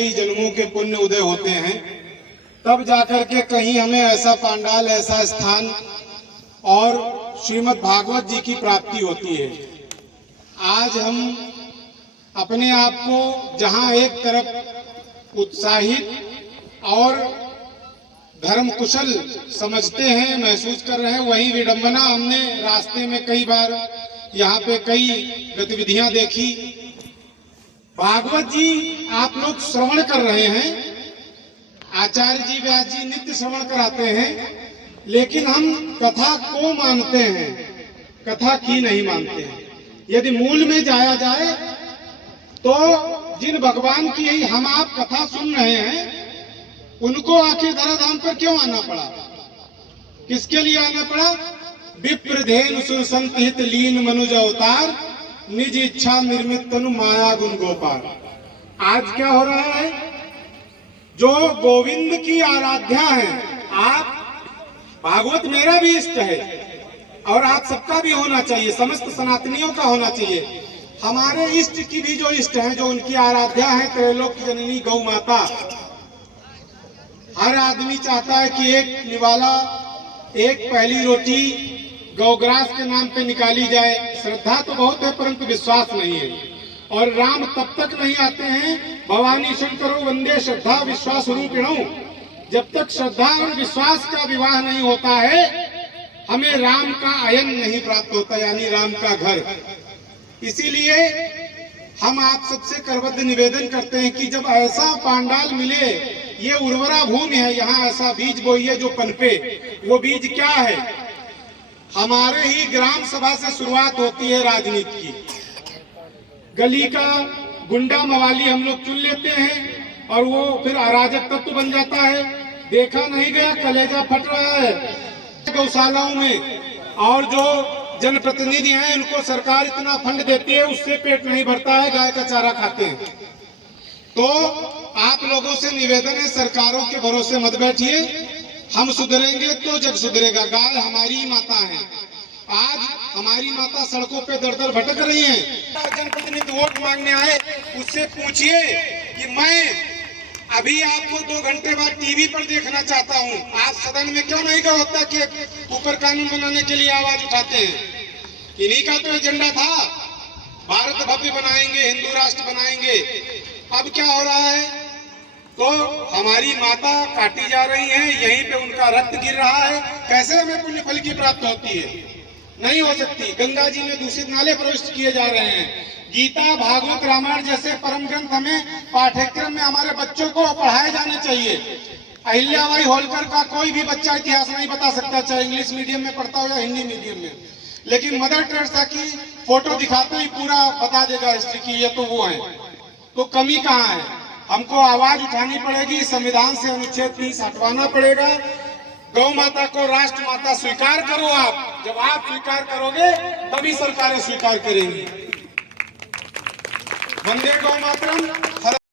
कई जन्मों के पुण्य उदय होते हैं, तब जाकर के कहीं हमें ऐसा पांडाल, ऐसा स्थान और श्रीमद् भागवत जी की प्राप्ति होती है। आज हम अपने आप को जहां एक तरफ उत्साहित और धर्म कुशल समझते हैं, महसूस कर रहे हैं, वही विडंबना हमने रास्ते में कई बार यहाँ पे कई गतिविधियां देखी। भागवत जी आप लोग श्रवण कर रहे हैं, आचार्य जी, व्यास जी नित्य श्रवण कराते हैं, लेकिन हम कथा को मानते हैं, कथा की नहीं मानते हैं। यदि मूल में जाया जाए तो जिन भगवान की यही हम आप कथा सुन रहे हैं, उनको आखिर धराधाम पर क्यों आना पड़ा? किसके लिए आना पड़ा? विप्रधेनु सुरसंत हित लीन मनुज अवतार, निज इच्छा निर्मित तनु माया गुण गोपाल। आज क्या हो रहा है? जो गोविंद की आराध्या है, आप भागवत मेरा भी इष्ट है और आप सबका भी होना चाहिए, समस्त सनातनियों का होना चाहिए। हमारे इष्ट की भी जो इष्ट है, जो उनकी आराध्या है, त्रैलोक की जननी गौ माता। हर आदमी चाहता है कि एक निवाला, एक पहली रोटी गौग्रास के नाम पे निकाली जाए। श्रद्धा तो बहुत है परंतु विश्वास नहीं है, और राम तब तक नहीं आते हैं भवानी शंकरो वंदे श्रद्धा विश्वास रूपिणो। जब तक श्रद्धा और विश्वास का विवाह नहीं होता है, हमें राम का अयन नहीं प्राप्त होता, यानी राम का घर। इसीलिए हम आप सबसे करबद्ध निवेदन करते हैं कि जब ऐसा पांडाल मिले, ये उर्वरा भूमि है, यहाँ ऐसा बीज बोइए जो पनपे। वो बीज क्या है? हमारे ही ग्राम सभा से शुरुआत होती है राजनीति की। गली का गुंडा मवाली हम लोग चुन लेते हैं और वो फिर अराजक तत्व बन जाता है। देखा नहीं गया, कलेजा फट रहा है गौशालाओं में, और जो जनप्रतिनिधि हैं उनको सरकार इतना फंड देती है, उससे पेट नहीं भरता है, गाय का चारा खाते हैं। तो आप लोगों से निवेदन है, सरकारों के भरोसे मत बैठिए। हम सुधरेंगे तो जग सुधरेगा। गाय हमारी माता है। आज हमारी माता सड़कों पे दर दर भटक रही हैं। जनप्रतिनिधि वोट मांगने आए, उससे पूछिए कि मैं अभी आपको 2 घंटे बाद टीवी पर देखना चाहता हूँ, आप सदन में क्यों नहीं गए? होता कि ऊपर कानून बनाने के लिए आवाज उठाते हैं। इन्हीं का तो एजेंडा था, भारत भव्य बनाएंगे, हिंदू राष्ट्र बनाएंगे। अब क्या हो रहा है? तो हमारी माता काटी जा रही है, यहीं पे उनका रक्त गिर रहा है। कैसे हमें पुण्य फल की प्राप्ति होती है? नहीं हो सकती। गंगा जी में दूषित नाले प्रविष्ट किए जा रहे हैं। गीता, भागवत, रामायण जैसे परम ग्रंथ हमें पाठ्यक्रम में हमारे बच्चों को पढ़ाए जाने चाहिए। अहिल्याबाई होलकर का कोई भी बच्चा इतिहास नहीं बता सकता, चाहे इंग्लिश मीडियम में पढ़ता हो या हिंदी मीडियम में, लेकिन मदर टेरेसा की फोटो दिखाते ही पूरा बता देगा हिस्ट्री की, ये तो वो है। तो कमी कहाँ है? हमको आवाज उठानी पड़ेगी, संविधान से अनुच्छेद 30 हटवाना पड़ेगा। गौ माता को राष्ट्र माता स्वीकार करो। आप जब आप स्वीकार करोगे तभी सरकारें स्वीकार करेंगी। वंदे गौ मातरम।